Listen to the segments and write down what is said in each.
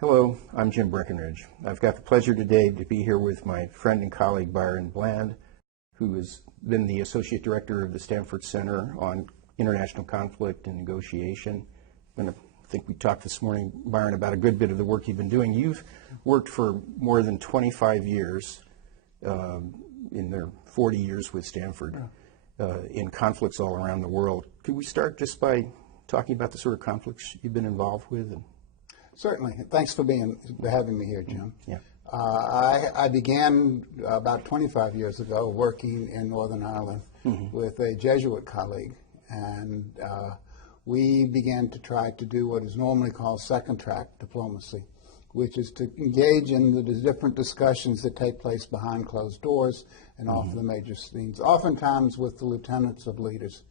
Hello, I'm Jim Breckenridge. I've got the pleasure today to be here with my friend and colleague Byron Bland, who has been the Associate Director of the Stanford Center on International Conflict and Negotiation. I think we talked this morning, Byron, about a good bit of the work you've been doing. You've worked for more than 25 years, in their 40 years with Stanford, in conflicts all around the world. Could we start just by talking about the sort of conflicts you've been involved with? Certainly. Thanks for having me here, Jim. Yeah. I began about 25 years ago working in Northern Ireland with a Jesuit colleague, and we began to try to do what is normally called second-track diplomacy, which is to engage in the different discussions that take place behind closed doors and off the major scenes, oftentimes with the lieutenants of leaders.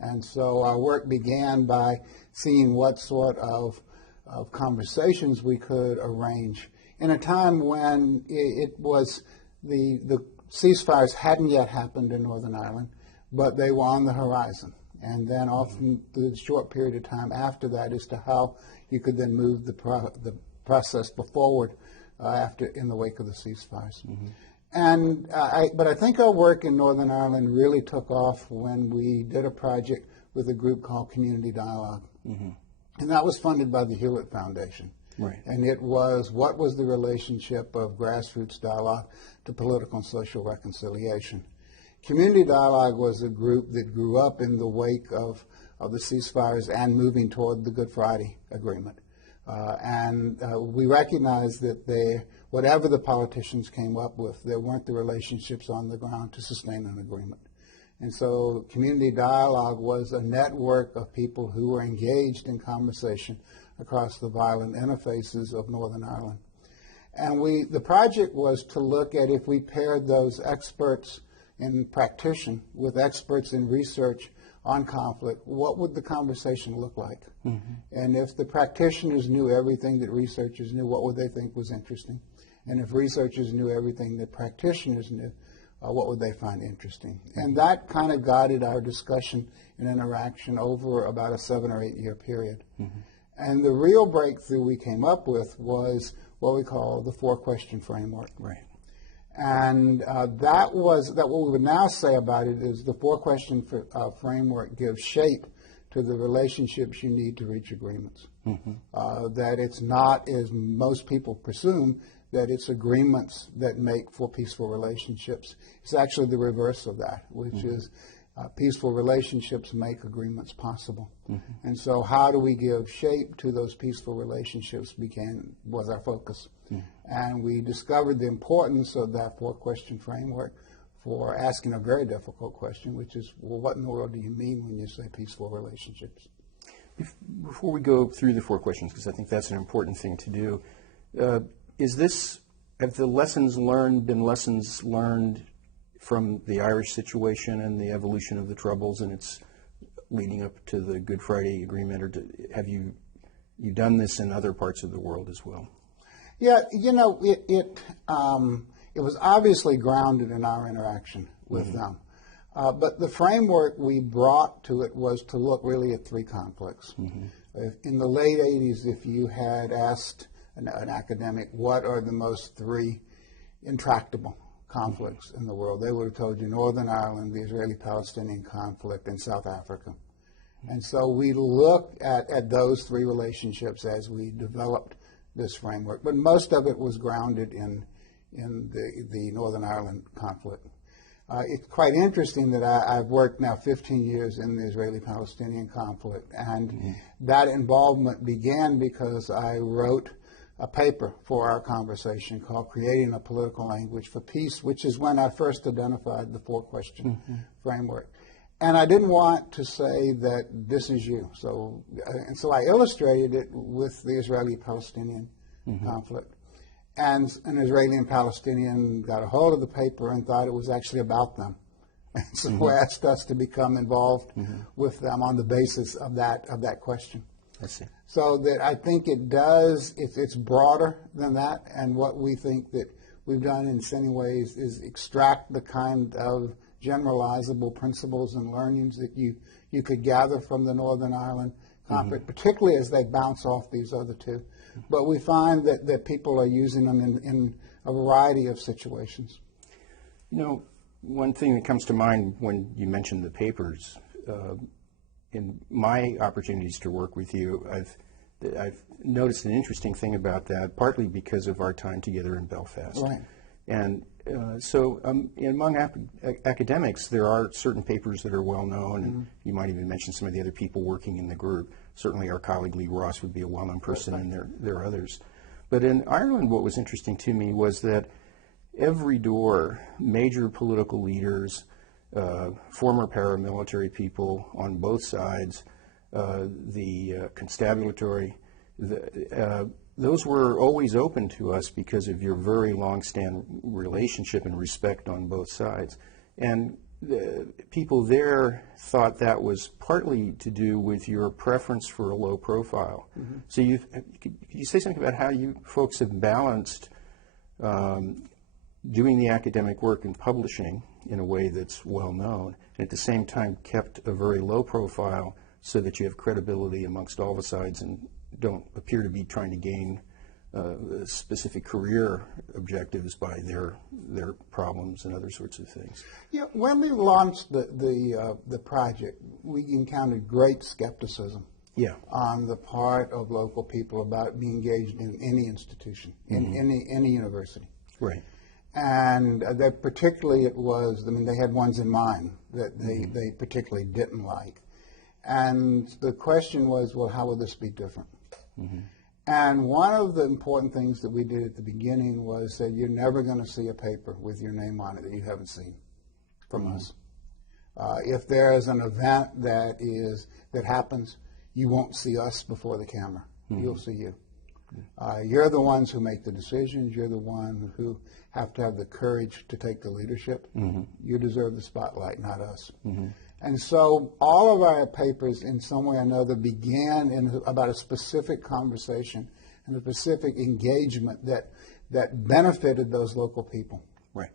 And so our work began by seeing what sort of conversations we could arrange in a time when it was the ceasefires hadn't yet happened in Northern Ireland, but they were on the horizon. And then often the short period of time after that as to how you could then move the process forward in the wake of the ceasefires. But I think our work in Northern Ireland really took off when we did a project with a group called Community Dialogue. And that was funded by the Hewlett Foundation. Right. And it was, what was the relationship of grassroots dialogue to political and social reconciliation? Community Dialogue was a group that grew up in the wake of the ceasefires and moving toward the Good Friday Agreement. We recognized that whatever the politicians came up with, there weren't the relationships on the ground to sustain an agreement. And so Community Dialogue was a network of people who were engaged in conversation across the violent interfaces of Northern Ireland. And the project was to look at, if we paired those experts in practitioner with experts in research on conflict, what would the conversation look like? And if the practitioners knew everything that researchers knew, what would they think was interesting? And if researchers knew everything that practitioners knew, what would they find interesting? And that kind of guided our discussion and interaction over about a 7 or 8 year period. And the real breakthrough we came up with was what we call the 4-question framework. Right. And what we would now say about it is the 4-question framework gives shape to the relationships you need to reach agreements. That it's not, as most people presume, that it's agreements that make for peaceful relationships. It's actually the reverse of that, which is peaceful relationships make agreements possible. And so how do we give shape to those peaceful relationships was our focus. And we discovered the importance of that 4-question framework for asking a very difficult question, which is, well, what in the world do you mean when you say peaceful relationships? Before we go through the 4 questions, because I think that's an important thing to do, have the lessons learned been lessons learned from the Irish situation and the evolution of the Troubles and its leading up to the Good Friday Agreement, or have you done this in other parts of the world as well? Yeah, it was obviously grounded in our interaction with them. But the framework we brought to it was to look really at 3 conflicts. In the late 80s, if you had asked an academic, what are the most 3 intractable conflicts in the world, they would have told you Northern Ireland, the Israeli-Palestinian conflict, and South Africa. And so we looked at those 3 relationships as we developed this framework, but most of it was grounded in the Northern Ireland conflict. It's quite interesting that I've worked now 15 years in the Israeli-Palestinian conflict, and that involvement began because I wrote a paper for our conversation called Creating a Political Language for Peace, which is when I first identified the 4-question framework. And I didn't want to say that this is you. So I illustrated it with the Israeli-Palestinian conflict. And an Israeli and Palestinian got a hold of the paper and thought it was actually about them. And so asked us to become involved with them on the basis of that question. I see. So that I think it does, it's broader than that, and what we think that we've done in many ways is extract the kind of generalizable principles and learnings that you could gather from the Northern Ireland conflict, particularly as they bounce off these other two. But we find that people are using them in a variety of situations. You know, one thing that comes to mind when you mentioned the papers, in my opportunities to work with you, I've noticed an interesting thing about that, partly because of our time together in Belfast. Right. And so among academics, there are certain papers that are well known, and you might even mention some of the other people working in the group. Certainly our colleague Lee Ross would be a well-known person, and there are others. But in Ireland, what was interesting to me was that every door, major political leaders, former paramilitary people on both sides, the constabulary, those were always open to us because of your very long-standing relationship and respect on both sides. And the people there thought that was partly to do with your preference for a low profile. So could you say something about how you folks have balanced doing the academic work and publishing in a way that's well known, and at the same time kept a very low profile so that you have credibility amongst all the sides and don't appear to be trying to gain specific career objectives by their problems and other sorts of things? Yeah, when we launched the project, we encountered great skepticism on the part of local people about being engaged in any institution, in any university. Right. And that particularly it was, I mean, they had ones in mind that they particularly didn't like. And the question was, well, how would this be different? And one of the important things that we did at the beginning was that you're never going to see a paper with your name on it that you haven't seen from us. If there's an event that happens, you won't see us before the camera. You'll see you. You're the ones who make the decisions. You're the one who have to have the courage to take the leadership. You deserve the spotlight, not us. And so all of our papers, in some way or another, began about a specific conversation and a specific engagement that benefited those local people. Right.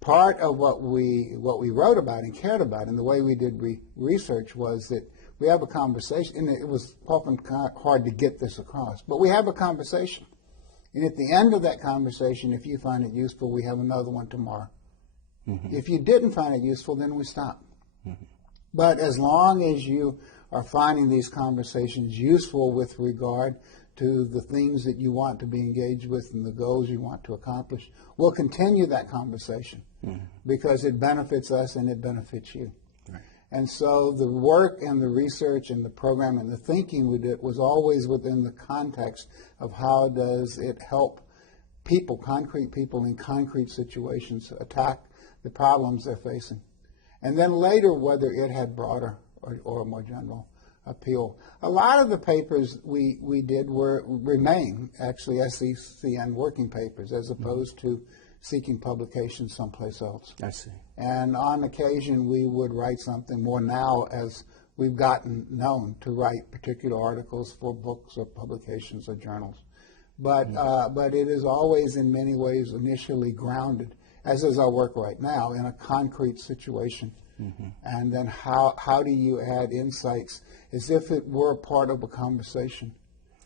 Part of what we wrote about and cared about, and the way we did research, was that we have a conversation, and it was often hard to get this across, but we have a conversation. And at the end of that conversation, if you find it useful, we have another one tomorrow. If you didn't find it useful, then we stop. But as long as you are finding these conversations useful with regard to the things that you want to be engaged with and the goals you want to accomplish, we'll continue that conversation because it benefits us and it benefits you. Right. And so the work and the research and the program and the thinking we did was always within the context of how does it help people, concrete people in concrete situations, attack the problems they're facing. And then later, whether it had broader or a more general appeal. A lot of the papers we did remain actually SCCN working papers as opposed to seeking publication someplace else. I see. And on occasion, we would write something more now as we've gotten known to write particular articles for books or publications or journals. But it is always in many ways initially grounded, as is our work right now, in a concrete situation. And then how do you add insights as if it were part of a conversation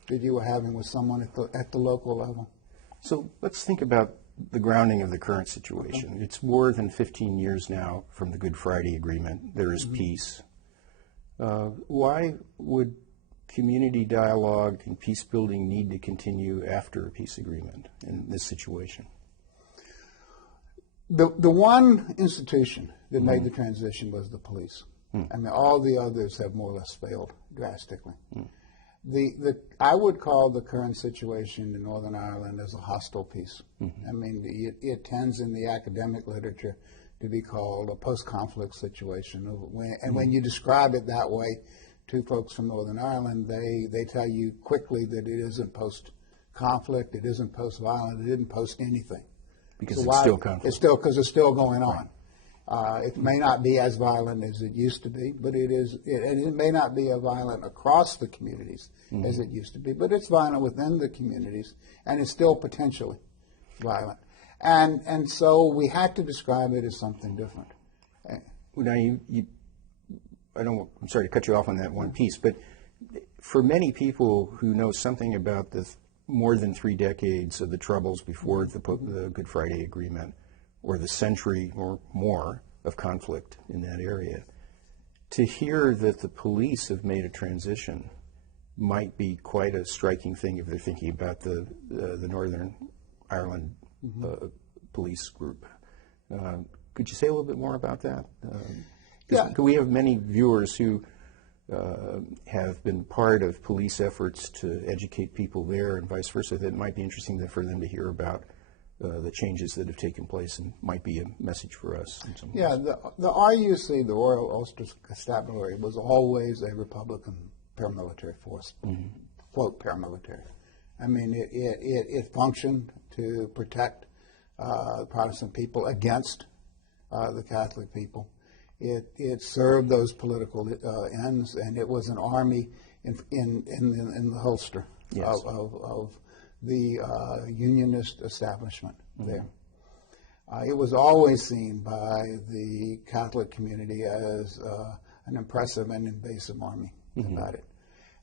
that you were having with someone at the local level? So let's think about the grounding of the current situation. It's more than 15 years now from the Good Friday Agreement. There is peace. Why would community dialogue and peace building need to continue after a peace agreement in this situation? The one institution that made the transition was the police. I mean, all the others have more or less failed drastically. I would call the current situation in Northern Ireland as a hostile peace. I mean, it tends in the academic literature to be called a post-conflict situation. When you describe it that way to folks from Northern Ireland, they tell you quickly that it isn't post-conflict, it isn't post-violent, it isn't post-anything. Because it's still conflict. It's still, because it's still going on. It may not be as violent as it used to be, but it is, and it may not be as violent across the communities as it used to be, but it's violent within the communities, and it's still potentially violent. And so we had to describe it as something different. Now, I'm sorry to cut you off on that one piece, but for many people who know something about the more than 3 decades of the troubles before the Good Friday Agreement, or the century or more of conflict in that area, to hear that the police have made a transition might be quite a striking thing if they're thinking about the Northern Ireland police group. Could you say a little bit more about that? Yeah. We have many viewers who have been part of police efforts to educate people there and vice versa. That might be interesting for them to hear about the changes that have taken place, and might be a message for us in some ways. Yeah, the RUC, the Royal Ulster Constabulary, was always a Republican paramilitary force, quote paramilitary. I mean, it functioned to protect Protestant people against the Catholic people. It served those political ends, and it was an army in the holster of the Unionist establishment there. It was always seen by the Catholic community as an impressive and invasive army about it.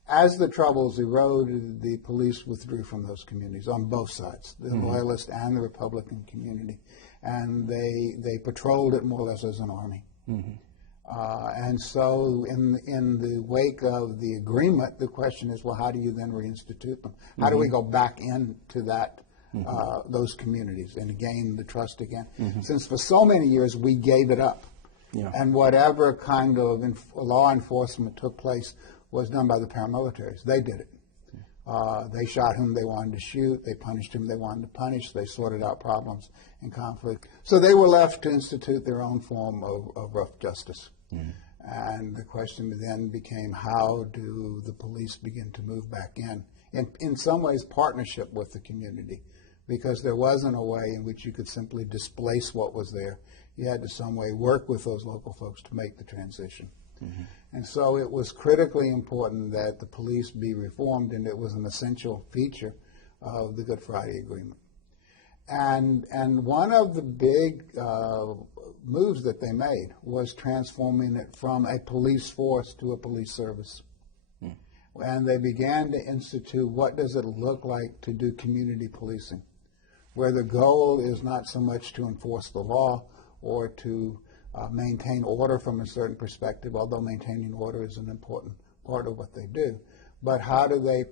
As the Troubles eroded, the police withdrew from those communities on both sides, the Loyalist and the Republican community, and they patrolled it more or less as an army. And so in the wake of the agreement, the question is, well, how do you then reinstitute them? How do we go back into that those communities and gain the trust again? Since for so many years we gave it up, and whatever kind of law enforcement took place was done by the paramilitaries. They did it. They shot whom they wanted to shoot. They punished whom they wanted to punish. They sorted out problems and conflict. So they were left to institute their own form of rough justice. And the question then became, how do the police begin to move back in some ways partnership with the community, because there wasn't a way in which you could simply displace what was there. You had to some way work with those local folks to make the transition. And so it was critically important that the police be reformed, and it was an essential feature of the Good Friday Agreement. And one of the big moves that they made was transforming it from a police force to a police service. And they began to institute, what does it look like to do community policing, where the goal is not so much to enforce the law or to maintain order from a certain perspective, although maintaining order is an important part of what they do. But how do they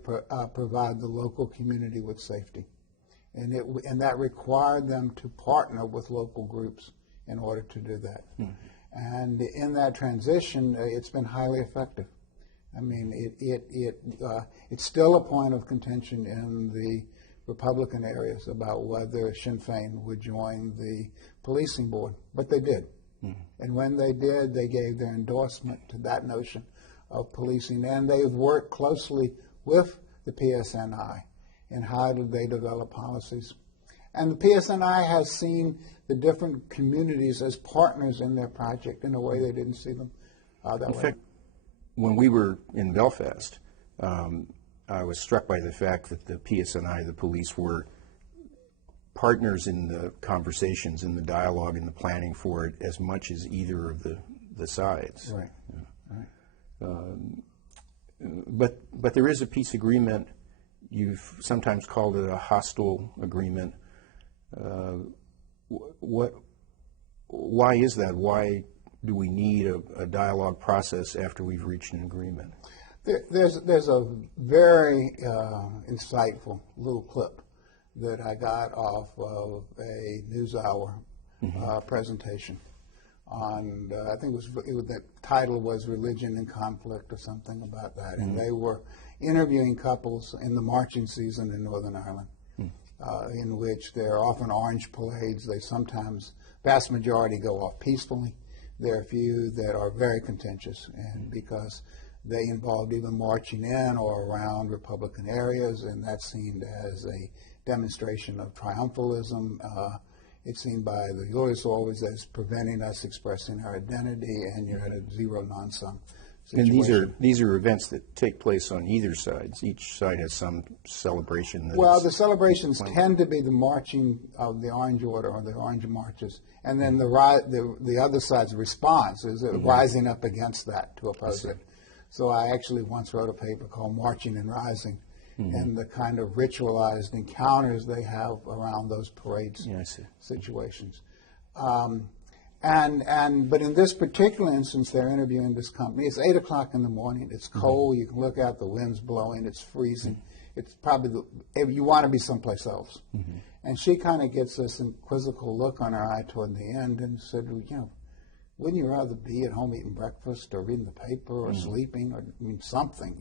provide the local community with safety? And that required them to partner with local groups in order to do that. And in that transition, it's been highly effective. I mean, it's still a point of contention in the Republican areas about whether Sinn Féin would join the policing board, but they did. And when they did, they gave their endorsement to that notion of policing, and they've worked closely with the PSNI in how do they develop policies. And the PSNI has seen the different communities as partners in their project in a way they didn't see them that way. In fact, when we were in Belfast, I was struck by the fact that the PSNI, the police, were partners in the conversations, in the dialogue, in the planning for it, as much as either of the sides. Right. But there is a peace agreement. You've sometimes called it a hostile agreement. Why is that? Why do we need a dialogue process after we've reached an agreement? There's a very insightful little clip that I got off of a NewsHour presentation on, I think the title was Religion and Conflict or something about that. And they were interviewing couples in the marching season in Northern Ireland, in which there are often orange parades. They sometimes, vast majority, go off peacefully. There are a few that are very contentious, and because they involved even marching in or around Republican areas, and that's seen as a demonstration of triumphalism it's seen by the lawyers always as preventing us expressing our identity, and you're at a zero non-sum situation. And these are events that take place on either side. Each side has some celebration. Well, the celebrations tend to be the marching of the Orange Order or the Orange Marches, and then the other side's response is rising up against that to oppose it. So I actually once wrote a paper called Marching and Rising, and the kind of ritualized encounters they have around those parades situations. But in this particular instance, they're interviewing this company. It's 8 o'clock in the morning. It's cold. You can look out. The wind's blowing. It's freezing. It's probably you want to be someplace else. And she kind of gets this quizzical look on her eye toward the end and said, well, wouldn't you rather be at home eating breakfast or reading the paper or sleeping or something,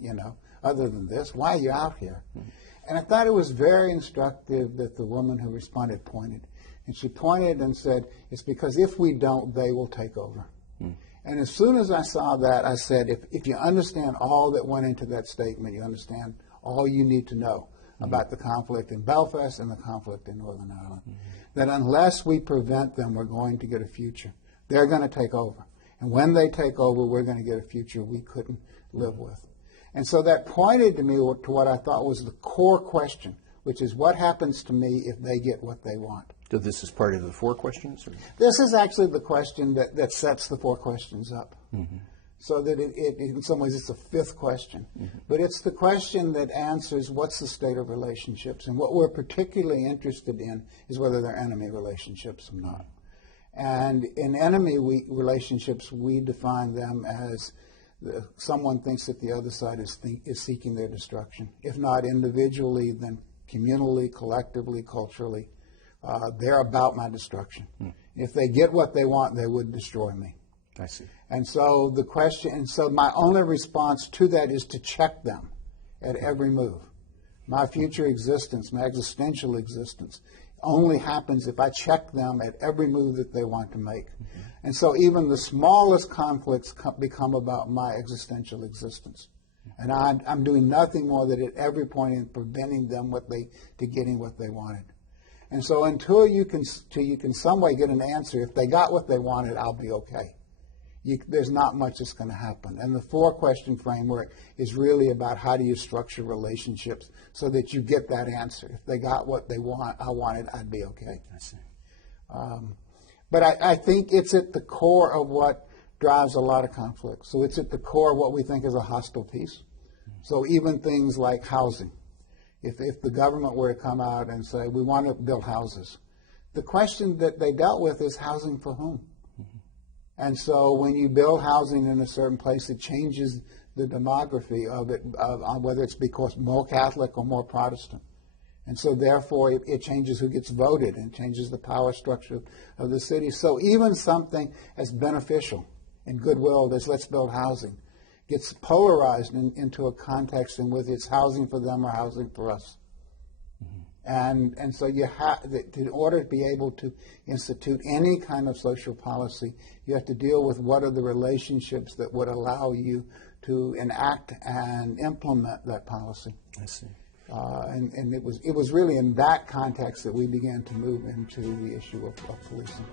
other than this? Why are you out here? And I thought it was very instructive that the woman who responded pointed. And she pointed and said, it's because if we don't, they will take over. And as soon as I saw that, I said, if you understand all that went into that statement, you understand all you need to know about the conflict in Belfast and the conflict in Northern Ireland, that unless we prevent them, we're going to get a future. They're going to take over. And when they take over, we're going to get a future we couldn't live with. And so that pointed to me to what I thought was the core question, which is what happens to me if they get what they want. So this is part of the 4 questions? Or? This is actually the question that sets the 4 questions up. So that in some ways it's a 5th question. But it's the question that answers what's the state of relationships. And what we're particularly interested in is whether they're enemy relationships or not. And in enemy relationships, we define them as someone thinks that the other side is seeking their destruction. If not individually, then communally, collectively, culturally. They're about my destruction. If they get what they want, they would destroy me. I see. And so my only response to that is to check them at every move. My future existence, my existential existence, only happens if I check them at every move that they want to make. And so even the smallest conflicts become about my existential existence. And I'm doing nothing more than at every point in preventing them getting what they wanted. And so until you can some way get an answer, if they got what they wanted, I'll be okay. There's not much that's going to happen. And the 4-question framework is really about how do you structure relationships so that you get that answer. If they got what I wanted, I'd be okay. I see. But I think it's at the core of what drives a lot of conflict. So it's at the core of what we think is a hostile peace. So even things like housing. If the government were to come out and say, we want to build houses, the question that they dealt with is housing for whom? And so when you build housing in a certain place, it changes the demography of it, whether it's because more Catholic or more Protestant. And so therefore it changes who gets voted and changes the power structure of the city. So even something as beneficial and goodwill as let's build housing gets polarized into a context in which it's housing for them or housing for us. And so you have, in order to be able to institute any kind of social policy, you have to deal with what are the relationships that would allow you to enact and implement that policy. I see. And it was really in that context that we began to move into the issue of policing.